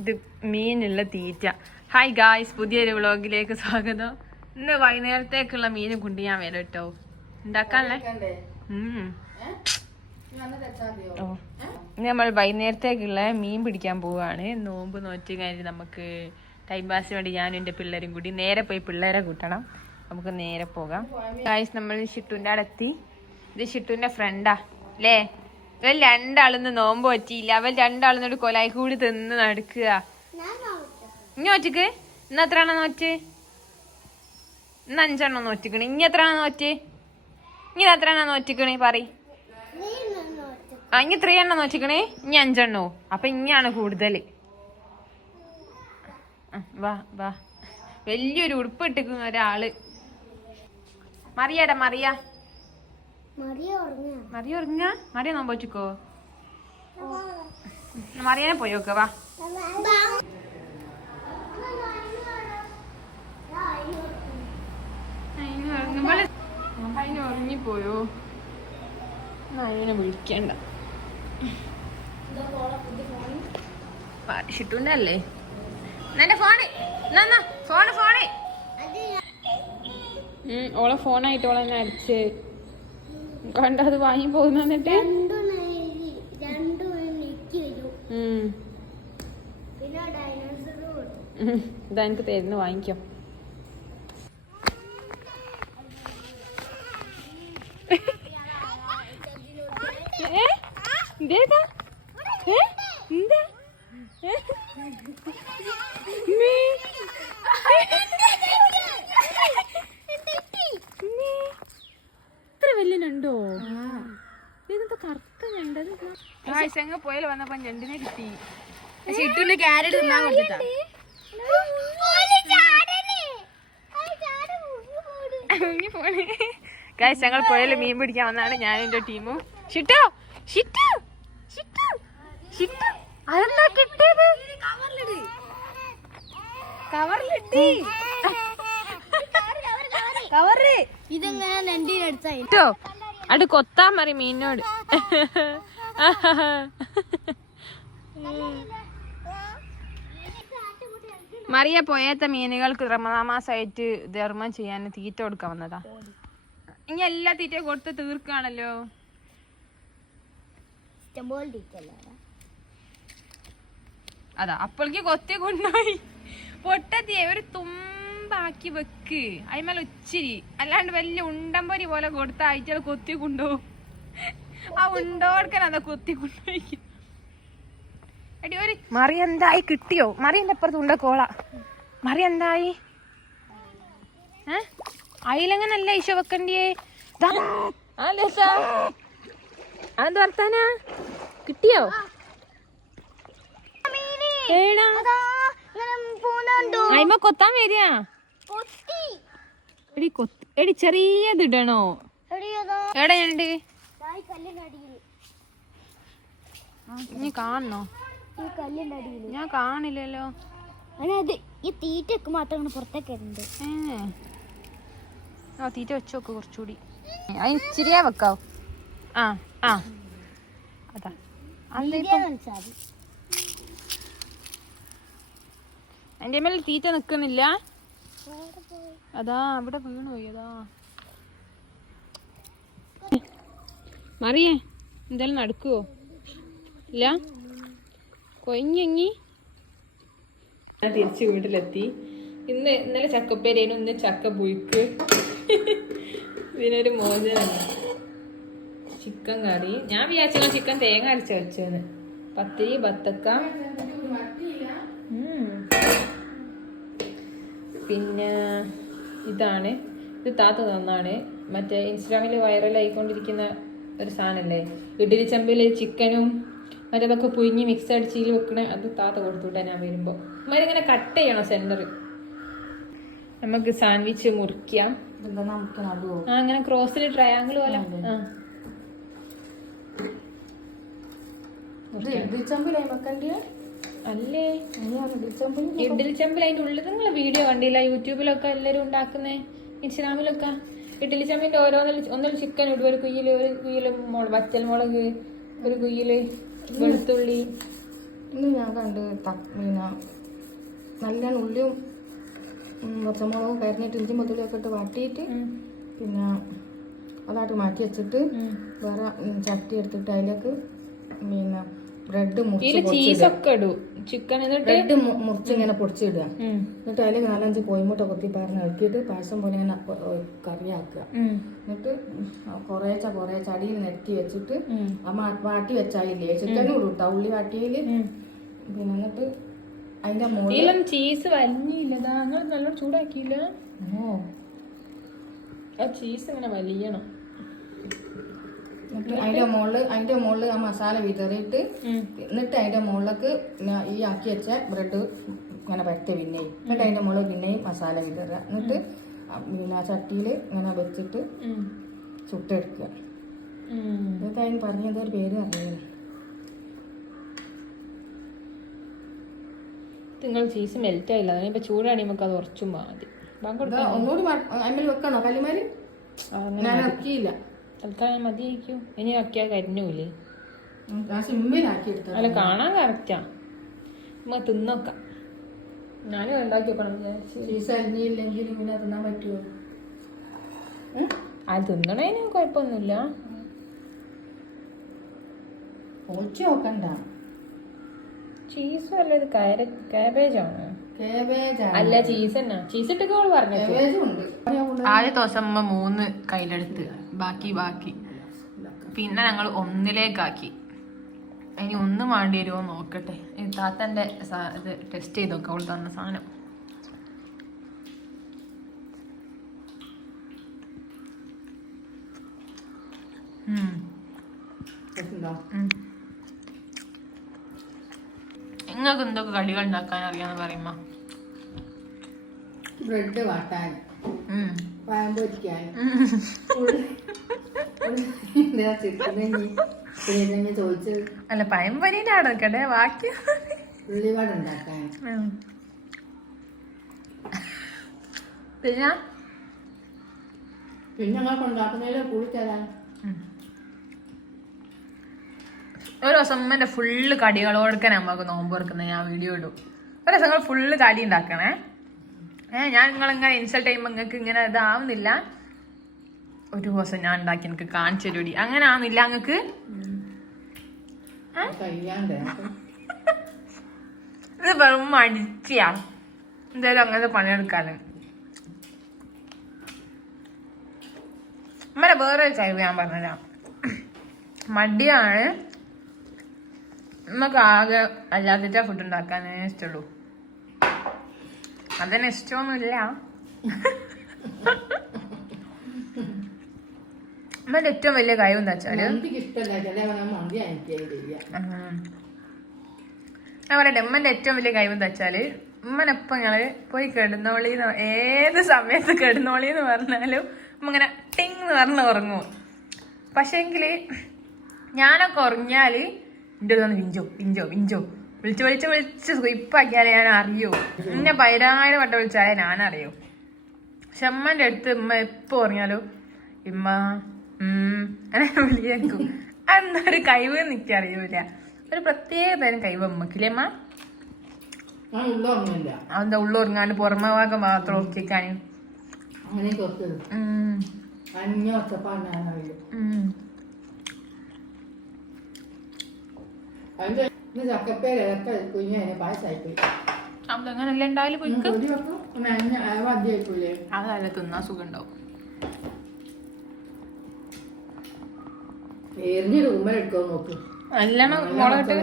ഇത് മീനുള്ള തീറ്റ. Hi guys, പുതിയൊരു വ്ളോഗിലേക്ക് സ്വാഗതം. ഇന്ന് വൈകുന്നേരത്തേക്കുള്ള മീനും കൊണ്ട് ഞാൻ വരാം കേട്ടോ. ഉണ്ടാക്കാനല്ലേ ഇന്ന് നമ്മൾ വൈകുന്നേരത്തേക്കുള്ള മീൻ പിടിക്കാൻ പോവാണ്. നോമ്പ് നോറ്റ് കഴിഞ്ഞ് നമുക്ക് ടൈം പാസിന് വേണ്ടി ഞാനും എൻ്റെ പിള്ളേരും കൂടി നേരെ പോയി പിള്ളേരെ കൂട്ടണം. നമുക്ക് നേരെ പോകാം. ഗായ്സ്, നമ്മൾ ഷിട്ടുവിൻ്റെ അവിടെ എത്തി. ഇത് ഷിട്ടുവിൻ്റെ ഫ്രണ്ടാ അല്ലേ? ഇവൻ രണ്ടാളൊന്നും നോമ്പ് പറ്റിയില്ല. അവൻ രണ്ടാളൊന്നും കൊലായി കൂടി തിന്ന് നടക്കുക. ഇനി നോറ്റിക്ക് ഇന്ന് എത്രയാണോ നോറ്റ്? ഇന്ന് 5 എണ്ണം നോറ്റിക്കണ്. ഇനി എത്രയാണോ നോറ്റ്? ഇനി എത്രയാണോ നോറ്റിക്കണേ പറ. ഇനി 3 എണ്ണം നോറ്റിക്കണേ. ഇനി 5 എണ്ണോ. അപ്പൊ ഇനിയാണ് കൂടുതൽ. വാ വാ. വലിയൊരു ഉടുപ്പ് ഇട്ടിക്കുന്ന ഒരാള്. മറിയാടാ മറിയ. മറിയ ഉറങ്ങ. മറിയ നോമ്പ് വെച്ചിക്കോ. മറിയാനെ പോയി നോക്ക. വാ. അതിന് ഉറങ്ങിപ്പോയോ? അതിനെ വിളിക്കണ്ട. ഷിട്ടുന്റെ അല്ലേ എന്റെ ഫോണ്? ഫോണ് ഫോണ് ഓളെ ഫോണായിട്ട് ഓളെ തന്നെ അടിച്ച് കണ്ട. അത് വാങ്ങി പോകുന്ന എന്നിട്ട് ഇതാ എനിക്ക് തരുന്നു, വാങ്ങിക്കോ. ഇതേതാ? എന്താ ഇത്ര വലിയ ഞണ്ടോ? ഇതെന്താ കറുത്ത ഞണ്ടത്? ആഴ്ചങ്ങ പോയാൽ വന്നപ്പോ ഞണ്ടിനെ കിട്ടി. ഷിട്ടുവിന്റെ ക്യാരറ്റ് തിന്നാൻ കൊടുത്തിട്ടാ. ഗായ്സ്, ഞങ്ങൾ പുഴയിൽ മീൻ പിടിക്കാൻ വന്നാണ് ഞാനും എന്റെ ടീമും. ഷിട്ടോ ഷിട്ടോ ഷിട്ടോ ഷിട്ടോ അതെന്താ കിട്ടിയത്? കവറിലിട്ടി. ഇതെങ്ങനെ നണ്ടിനെടുത്തോ? അത് കൊത്താൻ മറി മീനോട്. മറിയ പോയത്തെ മീനുകൾക്ക് റമദാൻ മാസമായിട്ട് ധർമ്മം ചെയ്യാൻ തീറ്റ കൊടുക്കാൻ വന്നതാ. ഇനി എല്ലാ തീറ്റ കൊടുത്ത് തീർക്കാണല്ലോ. അതാ അപ്പോഴേക്ക് കൊത്തി കൊണ്ടുപോയി. പൊട്ടത്തിയെ ഒരു തുമ്പാക്കി വെക്ക്. അതിമേല ഉച്ചിരി. അല്ലാണ്ട് വലിയ ഉണ്ടമ്പൊരി പോലെ കൊടുത്ത ആഴ്ചകൾ കൊത്തി കൊണ്ടുപോകും. ആ ഉണ്ടോടുക്കാൻ അതാ കൊത്തി കൊണ്ടുപോയി. എടി ഒരു മറി എന്തായി കിട്ടിയോ? മറിയന്റെ അപ്പുറത്ത് ഉണ്ട കോള. മറി എന്തായി? അയിലെങ്ങനല്ല ഈശോ വെക്കണ്ടിയേ. അത് വർത്താനാ കിട്ടിയോ? അയിമ കൊത്താൻ വരിക. എടി ചെറിയത് ഇടണോ? എടാ ഞണ്ട് ഇനി കാണണോ? ഞാൻ കാണില്ലല്ലോ. ഈ തീറ്റക്ക് മാത്രം പുറത്തേക്കുണ്ട്. ആ തീറ്റ വെച്ചോക്ക് കുറച്ചുകൂടി. അതിന് ഇച്ചിരിയാ വെക്കാവോ? ആ ആ അതാ. അതിന്റെ മേലെ തീറ്റ നിക്കുന്നില്ല. അതാ അവിടെ വീണു പോയി. അതാ മറിയേ എന്തായാലും നടക്കുവോ? ഇല്ല കൊഞ്ഞി. ഞാൻ തിരിച്ച് വീട്ടിലെത്തി. ഇന്നലെ ചക്കപ്പേരേനു, ഇന്ന് ചക്ക പുഴുക്ക്. ഇതിനൊരു മോചനല്ല. ചിക്കൻ കറി. ഞാൻ വിചാരിച്ചാൽ ചിക്കൻ തേങ്ങ അരച്ച് വെച്ചെന്ന്. പത്തിരി ബത്തക്ക. പിന്നെ ഇതാണ്, ഇത് താത്ത തന്നാണ്. മറ്റേ ഇൻസ്റ്റാഗ്രാമിൽ വൈറലായിക്കൊണ്ടിരിക്കുന്ന ഒരു സാധനല്ലേ, ഇഡ്ഡലി ചെമ്പിൽ ചിക്കനും മറ്റേതൊക്കെ പുഴുങ്ങി മിക്സ് അടിച്ചിൽ വെക്കണ. അത് താത്ത കൊടുത്തുവിട്ടാ ഞാൻ വരുമ്പോ. ഇങ്ങനെ കട്ട് ചെയ്യണോ സെന്റർ? നമുക്ക് സാൻഡ്വിച്ച് മുറിക്കാം. അങ്ങനെ ക്രോസിൽ ട്രയാങ്കിൾ പോലെ. അല്ലേ ഇഡ്ഡലി ചെമ്പിൽ അതിന്റെ ഉള്ളിൽ നിങ്ങളെ വീഡിയോ കണ്ടില്ല? യൂട്യൂബിലൊക്കെ എല്ലാരും ഉണ്ടാക്കുന്നേ, ഇൻസ്റ്റാഗ്രാമിലൊക്കെ. ഇഡ്ഡലി ചെമ്പിന്റെ ഒന്നിൽ ചിക്കൻ ഇടും, ഒരു കുയ്യില് വറ്റൽമുളക്, ഒരു കുയ്യില് വെളുത്തുള്ളി, ഇന്ന് ഞാൻ കണ്ട് നല്ലോണം ഉള്ളിയും പച്ചമുളകും കരിഞ്ഞിട്ട് ഇഞ്ചി മുതലൊക്കെ ഇട്ട് വാട്ടിയിട്ട് പിന്നെ അതായിട്ട് മാറ്റി വെച്ചിട്ട് വേറെ ചട്ടി എടുത്തിട്ട് അതിലേക്ക് പിന്നെ ബ്രെഡ് ബ്രെഡ് മുറിച്ച് ഇങ്ങനെ പൊടിച്ചിടുക. എന്നിട്ട് അതിൽ 4-5 കോഴിമുട്ട കൊത്തി പറഞ്ഞ് ഇളക്കിയിട്ട് പായസം പോലെ ഇങ്ങനെ കറിയാക്കുക. എന്നിട്ട് കുറേച്ച അടിയിൽ നെറ്റി വെച്ചിട്ട് വാട്ടി വെച്ചാലില്ലേ ചിക്കനും ഇടും ഉള്ളി വാട്ടിയില്. പിന്നെ എന്നിട്ട് അതിന്റെ മുകളിൽ ചീസ് വലിഞ്ഞില്ലതാ നല്ലോണം ചൂടാക്കിയില്ല. ചീസ് ഇങ്ങനെ വലിയണം. എന്നിട്ട് അതിന്റെ മുകളിൽ ആ മസാല വിതറിയിട്ട് എന്നിട്ട് അതിന്റെ മുകളിലേക്ക് ഈ ആക്കി വെച്ച ബ്രെഡ് ഇങ്ങനെ പരത്തി പിന്നെയും എന്നിട്ട് അതിന്റെ മുകളിൽ പിന്നെയും മസാല വിതറുക. എന്നിട്ട് പിന്നെ ചട്ടിയിൽ ഇങ്ങനെ വെച്ചിട്ട് ചുട്ടെടുക്കുക. ഇതൊക്കെ അതിന് പറഞ്ഞത് ഒരു പേര് അറിയില്ല. നിങ്ങൾ ചീസ് മെൽറ്റ് ആയില്ല, അതിനിപ്പോ ചൂടാണി നമുക്ക് അത് ഉറച്ചും മതി. ഒന്നുകൂടി അമ്മയിൽ വെക്കണോ കല്ലുമാരി? ഞാൻ ഇറക്കിയില്ല, തൽക്കാലം മതിയായിരിക്കും. ഇനി ആക്കിയാൽ കരിഞ്ഞൂലേ? സിമ്മിലാക്കി അല്ല കാണാൻ കറക്റ്റാ. നമ്മ തിന്നോക്കാം. ഞാനും ഉണ്ടാക്കി വെക്കണം വിചാരിച്ചു. ചീസ് അരിഞ്ഞില്ലെങ്കിൽ ഇങ്ങനെ തിന്നാൻ പറ്റുമോ? അത് തിന്നണേന് കുഴപ്പമൊന്നുമില്ല. പൊളിച്ച് നോക്കണ്ട. ചീസ് വല്ലത് കാബേജാണോ? അല്ല ചീസ് തന്നെ. ചീസ് ഇട്ടൊക്കെ പറഞ്ഞു. ആദ്യ ദിവസം 3 കയ്യിലെടുത്ത് ബാക്കി പിന്നെ ഞങ്ങൾ 1-ലേക്കാക്കി. ഇനി 1 വേണ്ടി വരുമോ നോക്കട്ടെ. താത്തന്റെ ഇത് ടെസ്റ്റ് ചെയ്ത് നോക്കാം. അവൾ തന്ന സാധനം നിങ്ങൾക്ക് എന്തൊക്കെ കടികൾ ഉണ്ടാക്കാൻ അറിയാന്ന് പറയുമ്പോ ബ്രെഡ് വാട്ടാൻ, പഴം പൊരിക്കാൻ, ചോദിച്ചത് അല്ല പഴം പൊരിയിലാണ് നിൽക്കട്ടെ. ബാക്കി ഉള്ളിവട ഉണ്ടാക്കാൻ, പിന്നെ ഞങ്ങൾക്ക് ഉണ്ടാക്കുന്നതിൽ കൂടി തരാൻ. ഒരു ദിവസം ഉമ്മന്റെ ഫുള്ള് കടികളോടൊക്കെ നമുക്ക് നോമ്പ് തുറക്കുന്നത് ഞാൻ വീഡിയോ ഇടും. ഒരു ദിവസം ഫുള്ള് കടി ഉണ്ടാക്കണേ. ഞാൻ നിങ്ങളിങ്ങനെ ഇൻസൾട്ട് ചെയ്യുമ്പോൾ നിങ്ങൾക്ക് ഇങ്ങനെ ഇതാവുന്നില്ല. ഒരു ദിവസം ഞാൻ ഉണ്ടാക്കി എനിക്ക് കാണിച്ചു തരൂടി. അങ്ങനെ ആവുന്നില്ല നിങ്ങൾക്ക്? ഇത് വെറും മടിച്ചാ എന്തായാലും അങ്ങനത്തെ പണിയെടുക്കാനും. അമ്മേടെ വേറൊരു കഴിവ് ഞാൻ പറഞ്ഞുതരാം. മടിയാണ്. നമുക്ക് ആകെ അല്ലാത്ത ഫുഡ് ഉണ്ടാക്കാനേ ഇഷ്ടമുള്ളൂ. അതിന് ഇഷ്ടമൊന്നുമില്ല. അമ്മേന്റെ ഏറ്റവും വലിയ കഴിവ് എന്താ വെച്ചാല്, ഞാൻ പറയട്ടെ, ഉമ്മന്റെ ഏറ്റവും വലിയ കഴിവ് എന്താ വെച്ചാല്, ഉമ്മനെപ്പം നിങ്ങള് പോയി കിടന്നോളിന്ന്, ഏത് സമയത്ത് കിടന്നോളിന്ന് പറഞ്ഞാലും ഉമ്മ ഇങ്ങനെ ടിങ് എന്ന് പറഞ്ഞ് ഉറങ്ങും. പക്ഷേങ്കില് ഞാനൊക്കെ ഉറങ്ങിയാല് എൻ്റെ ഒന്ന് വിഞ്ചോ വിളിച്ച് സ്വയിപ്പാക്കിയാലേ ഞാൻ അറിയൂ. എന്നെ 10,000 വട്ടം വിളിച്ചാലേ ഞാൻ അറിയൂ. പക്ഷെ അമ്മൻ്റെ അടുത്ത് ഉമ്മ എപ്പോൾ പറഞ്ഞാലും ഇമ്മ അങ്ങനെ വിളിയേക്കും. അതെന്താ ഒരു കഴിവ് എനിക്കറിയൂല. ഒരു പ്രത്യേക തരം കഴിവ് അമ്മക്കില്ലേ അമ്മ? അതെന്താ ഉള്ളുറങ്ങാണ്ട് പുറമെ ഭാഗം മാത്രം നോക്കിക്കാന്. അതങ്ങനല്ല ഉണ്ടായാലും അതല്ല തിന്നാൻ സുഖം ഉണ്ടാവും. നല്ലോണം മുളകിട്ട്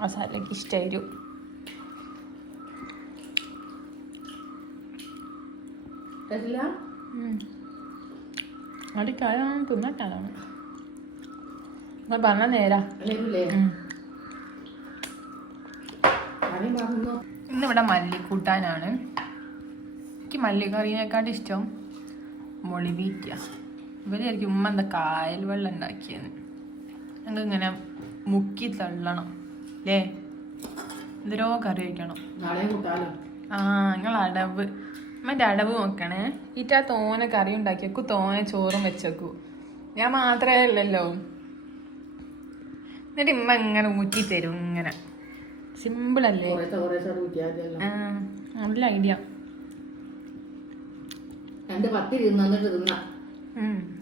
മസാലക്ക് ഇഷ്ടായിരുന്നു. അടിക്കാരാണ് തിന്നിട്ടാണ് പറഞ്ഞ നേരാ. ഇന്നിവിടെ മല്ലിക്കൂട്ടാനാണ്. എനിക്ക് മല്ലിക്കറീനെക്കാട്ടും ഇഷ്ടം മുളിവീറ്റ. ഇവരായിരിക്കും ഉമ്മ എന്താ കായൽ വെള്ളം ഉണ്ടാക്കിയത്. ഞങ്ങൾക്ക് ഇങ്ങനെ മുക്കി തള്ളണം അല്ലേ? എന്തോരോ കറി വയ്ക്കണം. നിങ്ങൾ അടവ് മറ്റേ അടവ് നോക്കണേ. ഈറ്റാ തോനെ കറി ഉണ്ടാക്കി വെക്കൂ, തോനെ ചോറും വെച്ചേക്കൂ. ഞാൻ മാത്രമേ ഉള്ളല്ലോ. എന്നിട്ട് ഇമ്മ ഇങ്ങനെ ഊറ്റി തരും ഇങ്ങനെ. സിമ്പിൾ അല്ലേ? നല്ല ഐഡിയ. രണ്ട് പത്തിരി തിന്നിട്ട് തിന്നാ.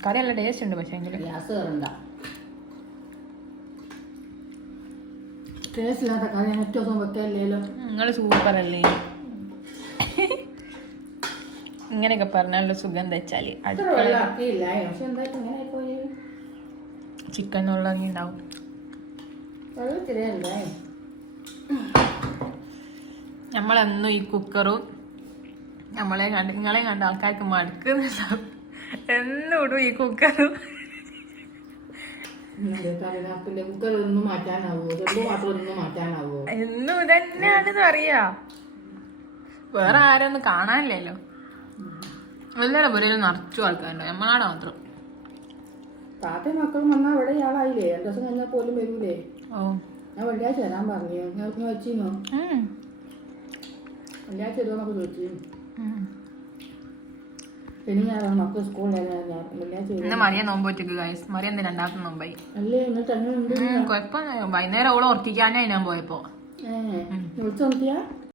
കറി നല്ല ടേസ്റ്റ് ഉണ്ട്. പക്ഷെ ഗ്യാസ് കയറണ്ട. ടേസ്റ്റ് ഇല്ലാത്ത കറി ഞാൻ ഒറ്റ ദിവസം വെക്കല്ലോ. നിങ്ങൾ സൂപ്പർ അല്ലേ? ഇങ്ങനെയൊക്കെ പറഞ്ഞാലുള്ള സുഖം എന്താ വെച്ചാല് ചിക്കൻ ഉള്ളി ഉണ്ടാവും. നമ്മളെന്നും ഈ കുക്കറും നിങ്ങളെ കണ്ട ആൾക്കാർക്ക് മടുക്കുന്നുണ്ടാവും. എന്നും ഇടും ഈ കുക്കറും. എന്നും ഇതന്നെയാണെന്ന് അറിയാ. വേറെ ആരൊന്നും കാണാനില്ലല്ലോ. എല്ലാവരും പുരയിലും നിറച്ചു ആൾക്കാരുണ്ട്. നമ്മളാടെ മാത്രം. താത്ത മക്കളും വന്നാ അവിടെ ഇയാളായില്ലേ? 2 ദിവസം കഴിഞ്ഞാൽ പോലും വരൂലേ? ഓ, ഞാൻ വെള്ളിയാഴ്ച വരാൻ പറഞ്ഞു. ഞാൻ വെച്ചിരുന്നോ? വെള്ളിയാഴ്ച വരുമോന്നൊക്കെ ചോദിച്ചു. പിന്നെ ഞാൻ മക്കൾ സ്കൂളിൽ ഇന്ന് മറിയ നോമ്പ് വെച്ചേക്ക് ഗൈസ്. മറിയ എന്ത് 2ാമത്തെ നോമ്പായി. അല്ലേ എന്നിട്ട് അങ്ങനെ ഉണ്ട്. കുഴപ്പമില്ല. വൈകുന്നേരം ഓളെ ഉറക്കിക്കാനായി ഞാൻ പോയപ്പോ. വിളിച്ചു നോക്കിയാ